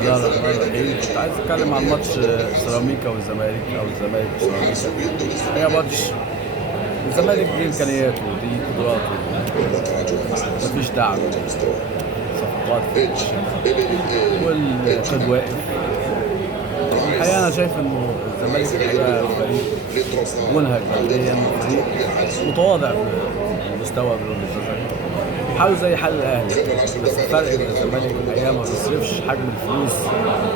الله الرحمن الرحيم. كنت عايز اتكلم عن ماتش سيراميكا والزمالك او الزمالك وسيراميكا. هي ماتش الزمالك دي امكانياته ودي قدراته، مفيش دعم، صفقات والقيد واقف. الحقيقه انا شايف انه الزمالك الحقيقه فريق منهك ماديا، فريق متواضع بمستوى من النظر، حاله زي حال الاهلي، بس الفرق ان الزمالك الحقيقه ما بيصرفش حجم الفلوس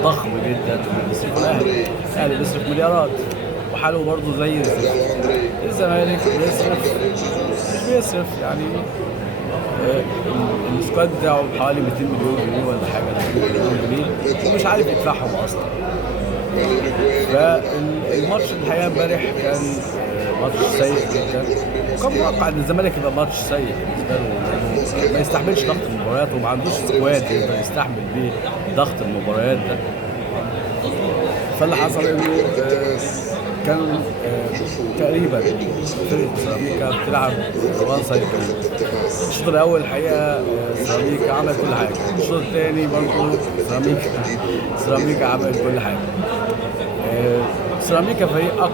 ضخم جدا اللي بيصرفه الاهلي بيصرف مليارات وحاله برضه زي الزمالك مش بيصرف يعني السكواد بتاعه بحوالي 200 مليون جنيه ولا حاجه، 200 مليون جنيه ومش عارف يدفعهم اصلا. فالماتش الحقيقه امبارح كان ماتش سيء جدا، وكان متوقع ان الزمالك يبقى ماتش سيء بالنسبه له، ما يستحملش ضغط المباريات وما عندوش سكواد يقدر يستحمل بيه ضغط المباريات ده. فاللي حصل انه كان تقريبا فرقه سيراميكا بتلعب وان سايد. الشوط الاول الحقيقه سيراميكا عمل كل حاجه، الشوط الثاني برضه سيراميكا عمل كل حاجه. سيراميكا فريق اقوى،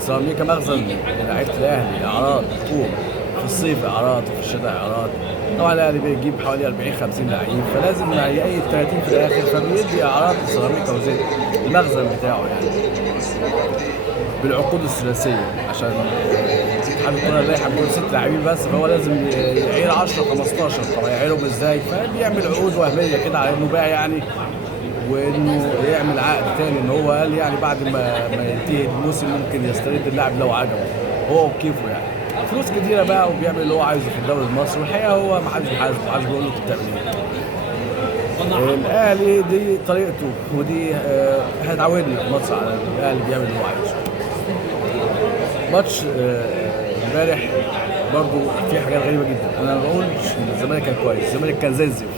سيراميكا مخزن لعيبه الاهلي، اعراض طول في الصيف اعراض وفي الشتاء اعراض. طبعا الاهلي بيجيب حوالي 40-50 لعيب، فلازم يأيد 30 في الاخر، فبيدي اعراض لسيراميكا وزي المخزن بتاعه يعني بالعقود الثلاثيه، عشان اتحاد الكوره اللائحه بيقول 6 لاعبين بس، فهو لازم يعير 10-15. طب هيعيرهم ازاي؟ فبيعمل عقود وهميه كده على انه بقى يعني، وانه يعمل عقد تاني ان هو قال يعني بعد ما ينتهي الموسم ممكن يسترد اللاعب لو عجبه هو وكيفه يعني. فلوس كتيره بقى وبيعمل اللي هو عايزه في الدوري المصري، والحقيقه هو ما حدش بيحاسبه، ما حدش بيقول له انت بتعمل ايه. الاهلي دي طريقته ودي هتعودنا في مصر على الاهلي بيعمل اللي هو عايزه. ماتش امبارح برضه في حاجات غريبه جدا. انا ما بقولش ان الزمالك كان كويس، الزمالك كان زي الزفت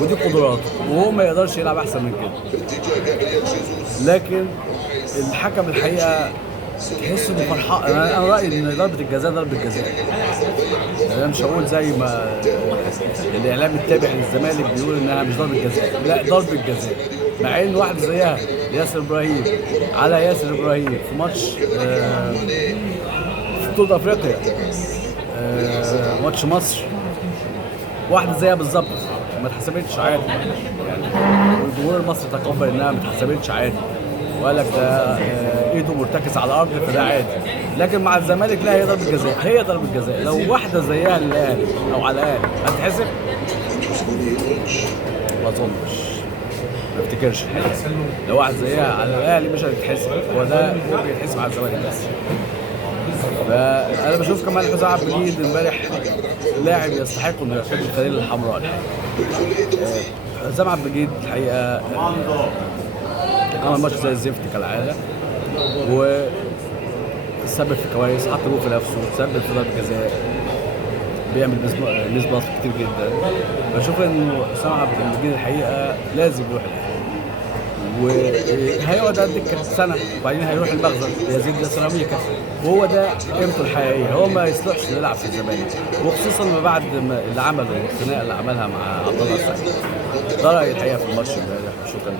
ودي قدراته وهو ما يقدرش يلعب احسن من كده، لكن الحكم الحقيقه تحس انه فرحان. انا رايي ان ضربه الجزاء ضربه جزاء، انا مش هقول زي ما الاعلام التابع للزمالك بيقول انها مش ضربه جزاء، لا ضربه جزاء، مع ان واحد زيها ياسر ابراهيم على ياسر ابراهيم في ماتش في بطوله افريقيا، ماتش مصر، واحده زيها بالظبط ما اتحسبتش عادي يعني، والجمهور المصري تقبل انها ما اتحسبتش عادي وقال لك ده ايده مرتكز على الارض فده عادي. لكن مع الزمالك لا، هي ضربه جزاء، هي ضربه جزاء. لو واحده زيها للاهلي او على الاهلي هتتحسب؟ ما اظنش، ما افتكرش. لو واحد زيها على الاهلي مش هتتحسب، هو ده ممكن يتحسب على الزمالك بس. فانا بشوف كمان حسام عبد المجيد امبارح لاعب يستحق انه يرتدي الفانيله الحمراء. حسام عبد المجيد الحقيقه عمل ماتش زي الزفت كالعاده، وسبب في كويس، حط جول في نفسه، سبب في ضربه جزاء، بيعمل نسبة نصر كتير جدا. بشوف انه حسام عبد المجيد الحقيقه لازم يروح وهيقعد قد سنه وبعدين هيروح المخزن يزيد سيراميكا، وهو ده قيمته الحقيقيه. هو ما يصلحش يلعب في الزمالك، وخصوصا ما بعد ما اللي عمله الخناقه اللي عملها مع عبد الله السعيد. ده رايي الحقيقه في الماتش امبارح. شكرا.